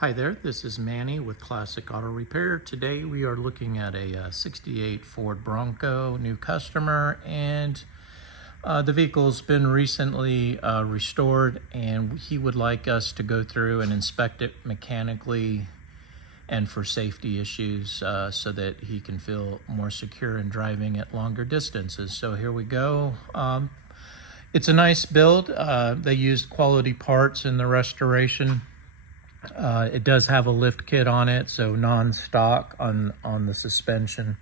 Hi there, this is Manny with Classic Auto Repair. Today we are looking at a 68 Ford Bronco, new customer, and the vehicle's been recently restored, and he would like us to go through and inspect it mechanically and for safety issues so that he can feel more secure in driving at longer distances. So here we go. It's a nice build. They used quality parts in the restoration. It does have a lift kit on it, so non-stock on the suspension.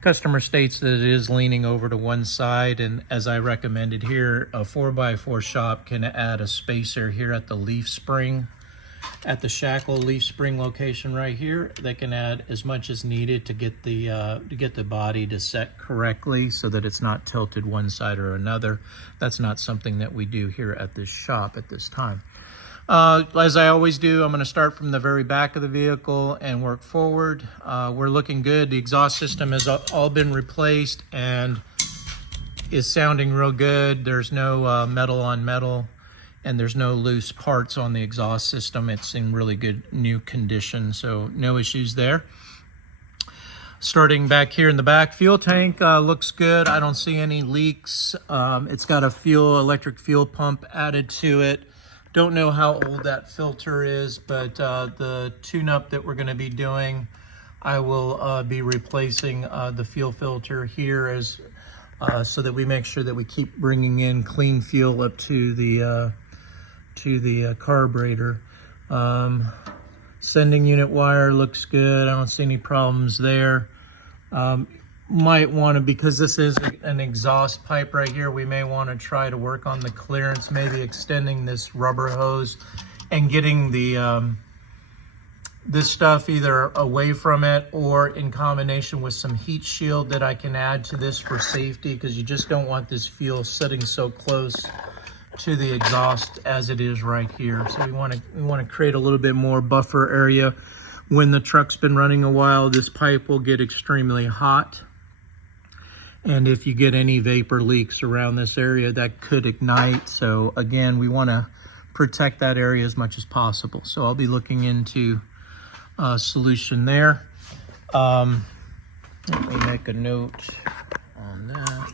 Customer states that it is leaning over to one side, and as I recommended here, a 4x4 shop can add a spacer here at the leaf spring. At the shackle leaf spring location right here, they can add as much as needed to get the body to set correctly so that it's not tilted one side or another. That's not something that we do here at this shop at this time. As I always do, I'm going to start from the very back of the vehicle and work forward. We're looking good. The exhaust system has all been replaced and is sounding real good. There's no metal on metal, and there's no loose parts on the exhaust system. It's in really good new condition, so no issues there. Starting back here in the back, fuel tank looks good. I don't see any leaks. It's got a electric fuel pump added to it. Don't know how old that filter is, but the tune-up that we're going to be doing, I will be replacing the fuel filter here as so that we make sure that we keep bringing in clean fuel up to the carburetor. Sending unit wire looks good. I don't see any problems there. Might want to, because this is an exhaust pipe right here, we may want to try to work on the clearance, maybe extending this rubber hose and getting the this stuff either away from it or in combination with some heat shield that I can add to this for safety, because you just don't want this fuel sitting so close to the exhaust as it is right here. So we want to create a little bit more buffer area. When the truck's been running a while, this pipe will get extremely hot. And if you get any vapor leaks around this area, that could ignite. So again, we want to protect that area as much as possible. So I'll be looking into a solution there. Let me make a note on that.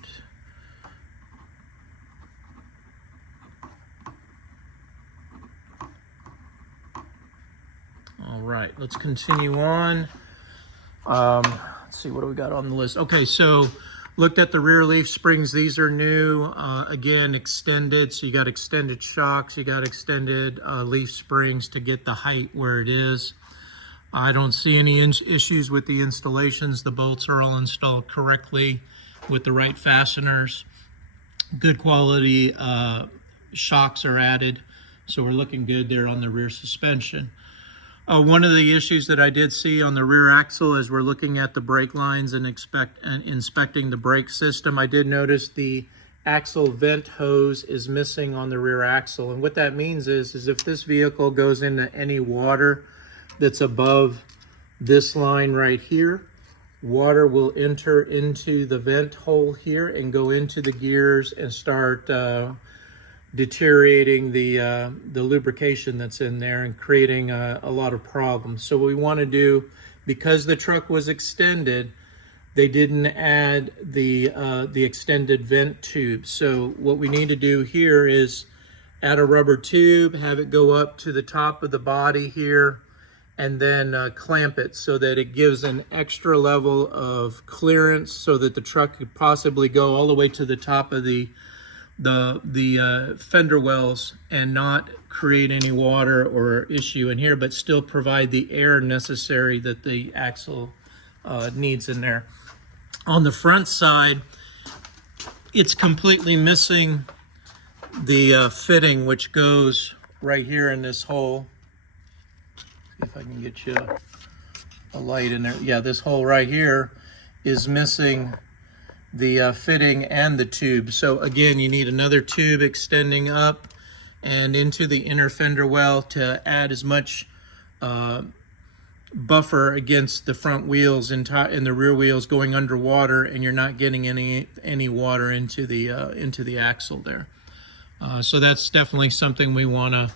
All right, let's continue on. Let's see, what do we got on the list? Okay, so looked at the rear leaf springs. These are new, again, extended. So you got extended shocks, you got extended leaf springs to get the height where it is. I don't see any issues with the installations. The bolts are all installed correctly with the right fasteners. Good quality shocks are added. So we're looking good there on the rear suspension. One of the issues that I did see on the rear axle as we're looking at the brake lines and inspecting the brake system, I did notice the axle vent hose is missing on the rear axle. And what that means is if this vehicle goes into any water that's above this line right here, water will enter into the vent hole here and go into the gears and start deteriorating the lubrication that's in there and creating a lot of problems. So what we want to do, because the truck was extended, they didn't add the extended vent tube. So what we need to do here is add a rubber tube, have it go up to the top of the body here, and then clamp it so that it gives an extra level of clearance so that the truck could possibly go all the way to the top of the fender wells and not create any water or issue in here, but still provide the air necessary that the axle needs in there. On the front side, it's completely missing the fitting, which goes right here in this hole. See if I can get you a light in there. Yeah, this hole right here is missing the fitting and the tube. So again, you need another tube extending up and into the inner fender well to add as much buffer against the front wheels and the rear wheels going underwater, and you're not getting any water into the axle there. So that's definitely something we want to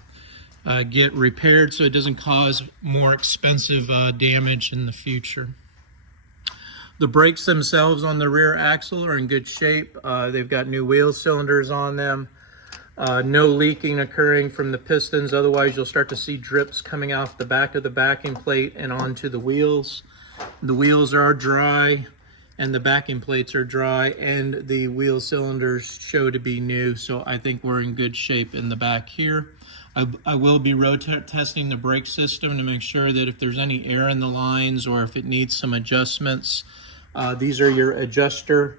get repaired so it doesn't cause more expensive damage in the future. The brakes themselves on the rear axle are in good shape. They've got new wheel cylinders on them. No leaking occurring from the pistons, otherwise you'll start to see drips coming off the back of the backing plate and onto the wheels. The wheels are dry and the backing plates are dry, and the wheel cylinders show to be new, so I think we're in good shape in the back here. I will be road testing the brake system to make sure that if there's any air in the lines or if it needs some adjustments. These are your adjuster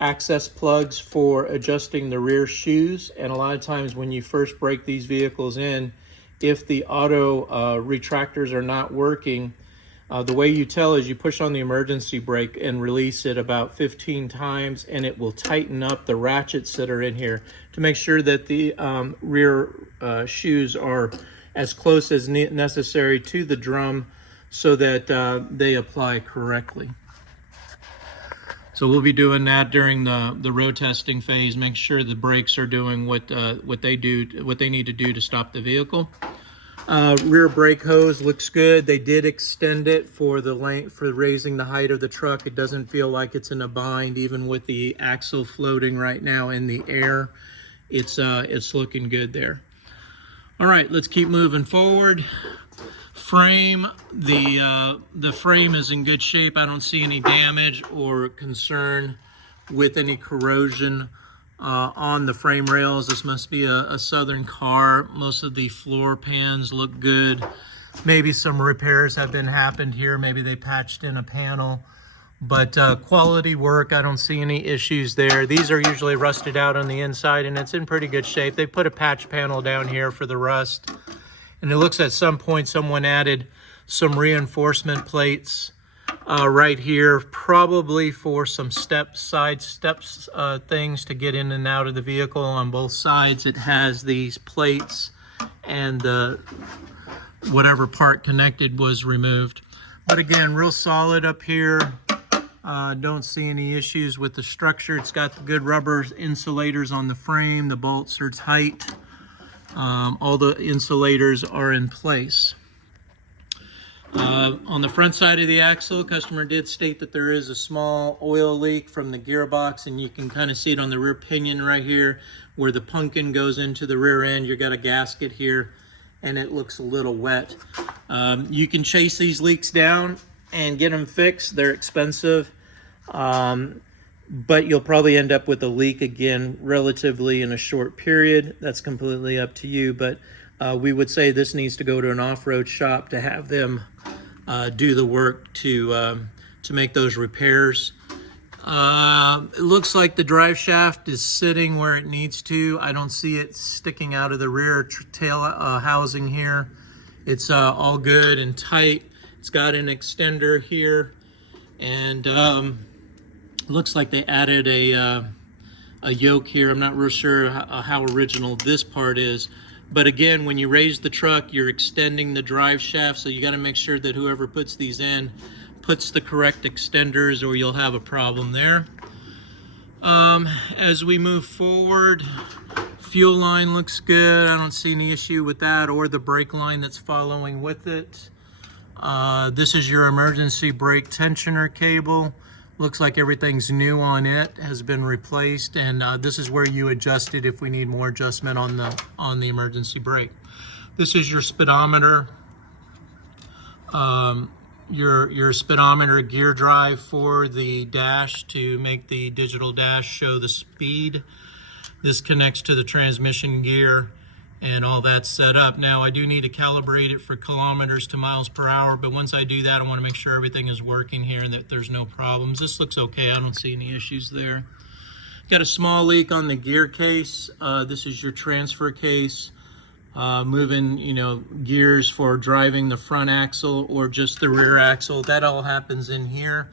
access plugs for adjusting the rear shoes, and a lot of times when you first break these vehicles in, if the auto retractors are not working, the way you tell is you push on the emergency brake and release it about 15 times, and it will tighten up the ratchets that are in here to make sure that the rear shoes are as close as necessary to the drum so that they apply correctly. So we'll be doing that during the road testing phase. Make sure the brakes are doing what they need to do to stop the vehicle. Rear brake hose looks good. They did extend it for the length, for raising the height of the truck. It doesn't feel like it's in a bind, even with the axle floating right now in the air. It's looking good there. All right, let's keep moving forward. Frame, the frame is in good shape. I don't see any damage or concern with any corrosion on the frame rails. This must be a Southern car. Most of the floor pans look good. Maybe some repairs have been happened here. Maybe they patched in a panel, but quality work. I don't see any issues there. These are usually rusted out on the inside and it's in pretty good shape. They put a patch panel down here for the rust. And it looks at some point someone added some reinforcement plates right here, probably for some side steps things to get in and out of the vehicle. On both sides it has these plates, and whatever part connected was removed. But again, real solid up here. Don't see any issues with the structure. It's got the good rubber insulators on the frame. The bolts are tight. All the insulators are in place. On the front side of the axle, customer did state that there is a small oil leak from the gearbox, and you can kind of see it on the rear pinion right here where the pumpkin goes into the rear end. You've got a gasket here and it looks a little wet. You can chase these leaks down and get them fixed. They're expensive, but you'll probably end up with a leak again relatively in a short period. That's completely up to you, but we would say this needs to go to an off-road shop to have them do the work to make those repairs. It looks like the drive shaft is sitting where it needs to. I don't see it sticking out of the rear tail housing here. It's all good and tight. It's got an extender here, and looks like they added a yoke here. I'm not real sure how original this part is, but again, when you raise the truck, you're extending the drive shaft, so you got to make sure that whoever puts these in puts the correct extenders, or you'll have a problem there. As we move forward, fuel line looks good. I don't see any issue with that, or the brake line that's following with it. This is your emergency brake tensioner cable. Looks like everything's new on it, has been replaced, and this is where you adjust it if we need more adjustment on the emergency brake. This is your speedometer. Your speedometer gear drive for the dash to make the digital dash show the speed. This connects to the transmission gear, and all that's set up. Now I do need to calibrate it for kilometers to miles per hour, but once I do that, I want to make sure everything is working here and that there's no problems. This looks okay. I don't see any issues there. Got a small leak on the gear case. This is your transfer case. Moving, gears for driving the front axle or just the rear axle. That all happens in here.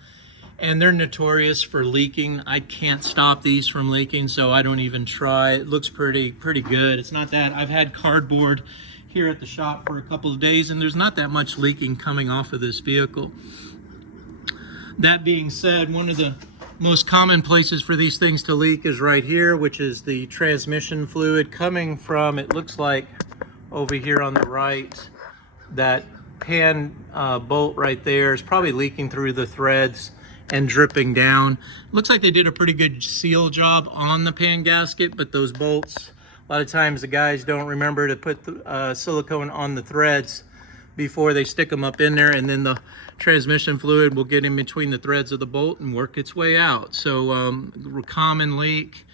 And they're notorious for leaking. I can't stop these from leaking, so I don't even try. It looks pretty good. It's not that. I've had cardboard here at the shop for a couple of days, and there's not that much leaking coming off of this vehicle. That being said, one of the most common places for these things to leak is right here, which is the transmission fluid coming from, it looks like, over here on the right. That pan bolt right there is probably leaking through the threads and dripping down. Looks like they did a pretty good seal job on the pan gasket, but those bolts, a lot of times the guys don't remember to put the silicone on the threads before they stick them up in there, and then the transmission fluid will get in between the threads of the bolt and work its way out. So common leak.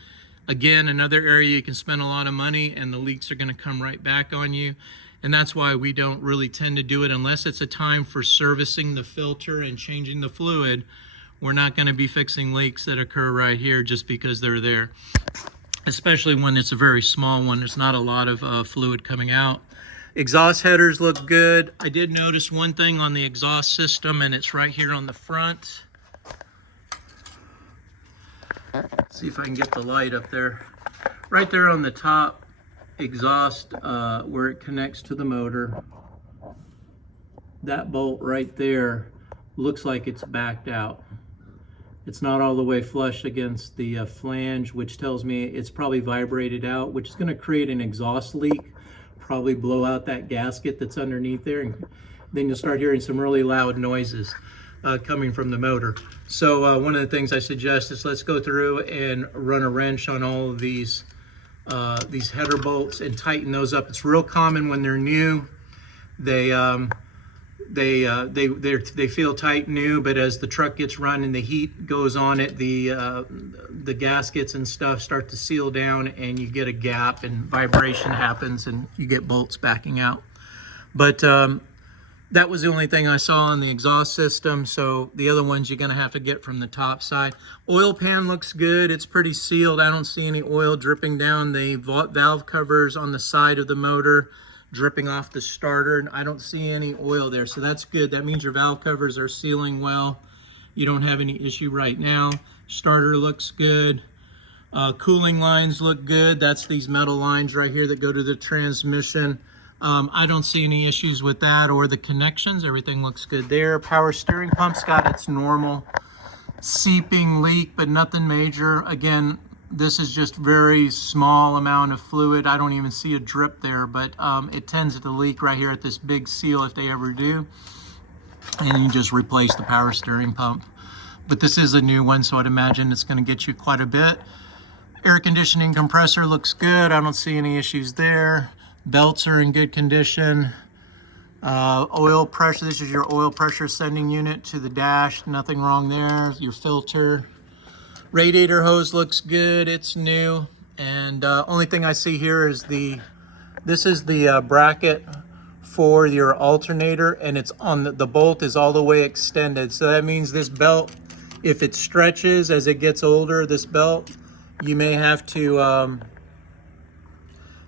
Again, another area you can spend a lot of money and the leaks are going to come right back on you. And that's why we don't really tend to do it unless it's a time for servicing the filter and changing the fluid. We're not going to be fixing leaks that occur right here just because they're there, especially when it's a very small one. There's not a lot of fluid coming out. Exhaust headers look good. I did notice one thing on the exhaust system, and it's right here on the front. Let's see if I can get the light up there. Right there on the top exhaust, where it connects to the motor, that bolt right there looks like it's backed out. It's not all the way flush against the flange, which tells me it's probably vibrated out, which is going to create an exhaust leak, probably blow out that gasket that's underneath there, and then you'll start hearing some really loud noises coming from the motor. So one of the things I suggest is let's go through and run a wrench on all of these header bolts and tighten those up. It's real common when they're new. They feel tight new, but as the truck gets running, the heat goes on it, the gaskets and stuff start to seal down, and you get a gap and vibration happens and you get bolts backing out. But that was the only thing I saw on the exhaust system. So the other ones you're going to have to get from the top side. Oil pan looks good. It's pretty sealed. I don't see any oil dripping down the valve covers on the side of the motor, dripping off the starter. I don't see any oil there, so that's good. That means your valve covers are sealing well. You don't have any issue right now. Starter looks good. Cooling lines look good. That's these metal lines right here that go to the transmission. I don't see any issues with that or the connections. Everything looks good there. Power steering pump's got its normal seeping leak, but nothing major. Again, this is just very small amount of fluid. I don't even see a drip there, but it tends to leak right here at this big seal if they ever do. And you just replace the power steering pump. But this is a new one, so I'd imagine it's going to get you quite a bit. Air conditioning compressor looks good. I don't see any issues there. Belts are in good condition. Oil pressure, this is your oil pressure sending unit to the dash. Nothing wrong there. Your filter. Radiator hose looks good. It's new. And only thing I see here is this is the bracket for your alternator, and it's on the bolt is all the way extended. So that means this belt, if it stretches as it gets older, this belt, you may have to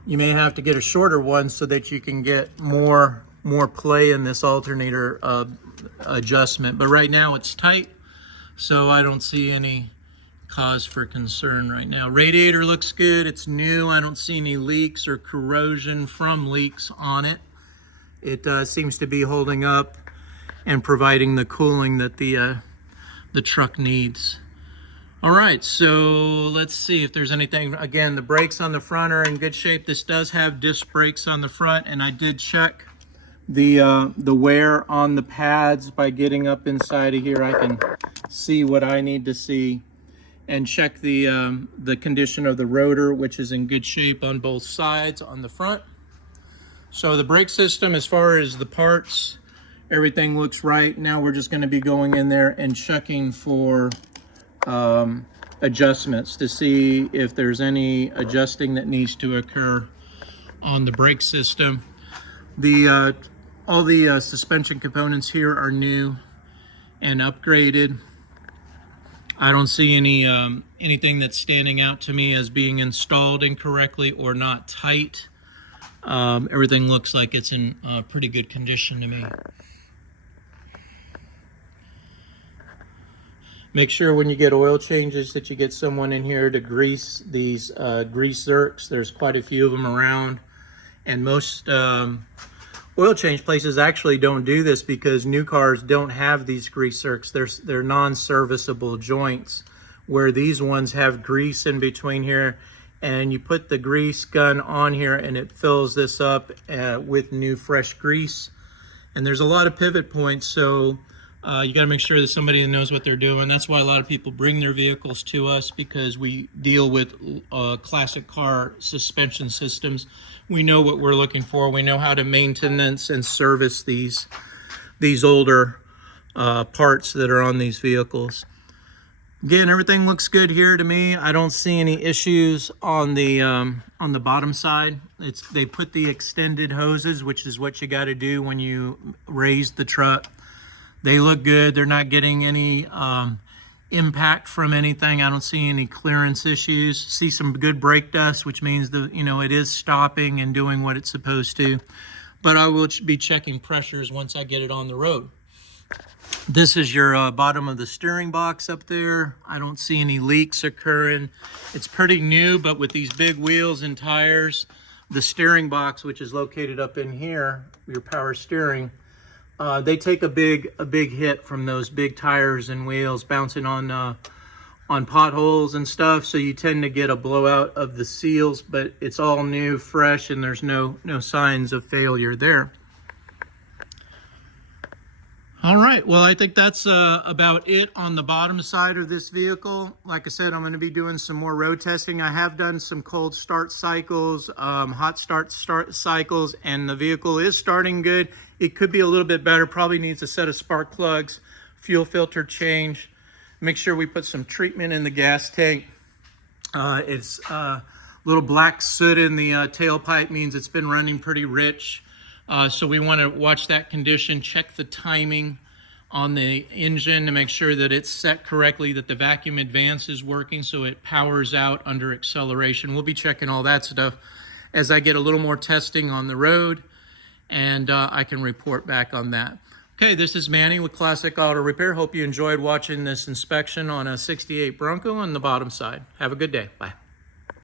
get a shorter one so that you can get more play in this alternator adjustment. But right now it's tight, so I don't see any cause for concern right now. Radiator looks good. It's new. I don't see any leaks or corrosion from leaks on it. It seems to be holding up and providing the cooling that the truck needs. All right, so let's see if there's anything. Again, the brakes on the front are in good shape. This does have disc brakes on the front, and I did check the wear on the pads by getting up inside of here. I can see what I need to see and check the condition of the rotor, which is in good shape on both sides on the front. So the brake system, as far as the parts, everything looks right. Now we're just going to be going in there and checking for adjustments to see if there's any adjusting that needs to occur on the brake system. All the suspension components here are new and upgraded. I don't see anything that's standing out to me as being installed incorrectly or not tight. Everything looks like it's in pretty good condition to me. Make sure when you get oil changes that you get someone in here to grease these grease zerks. There's quite a few of them around, and most oil change places actually don't do this because new cars don't have these grease zerks. They're non-serviceable joints, where these ones have grease in between here, and you put the grease gun on here and it fills this up with new fresh grease. And there's a lot of pivot points, so you got to make sure that somebody knows what they're doing. That's why a lot of people bring their vehicles to us, because we deal with classic car suspension systems. We know what we're looking for. We know how to maintenance and service these older parts that are on these vehicles. Again, everything looks good here to me. I don't see any issues on the bottom side. They put the extended hoses, which is what you got to do when you raise the truck. They look good. They're not getting any impact from anything. I don't see any clearance issues. See some good brake dust, which means it is stopping and doing what it's supposed to. But I will be checking pressures once I get it on the road. This is your bottom of the steering box up there. I don't see any leaks occurring. It's pretty new, but with these big wheels and tires, the steering box, which is located up in here, your power steering, they take a big hit from those big tires and wheels bouncing on potholes and stuff. So you tend to get a blowout of the seals, but it's all new, fresh, and there's no signs of failure there. All right, well, I think that's about it on the bottom side of this vehicle. Like I said, I'm going to be doing some more road testing. I have done some cold start cycles, hot start cycles, and the vehicle is starting good. It could be a little bit better. Probably needs a set of spark plugs, fuel filter change. Make sure we put some treatment in the gas tank. It's a little black soot in the tailpipe, means it's been running pretty rich. So we want to watch that condition, check the timing on the engine to make sure that it's set correctly, that the vacuum advance is working so it powers out under acceleration. We'll be checking all that stuff as I get a little more testing on the road, and I can report back on that. Okay, this is Manny with Classic Auto Repair. Hope you enjoyed watching this inspection on a 68 Bronco on the bottom side. Have a good day. Bye.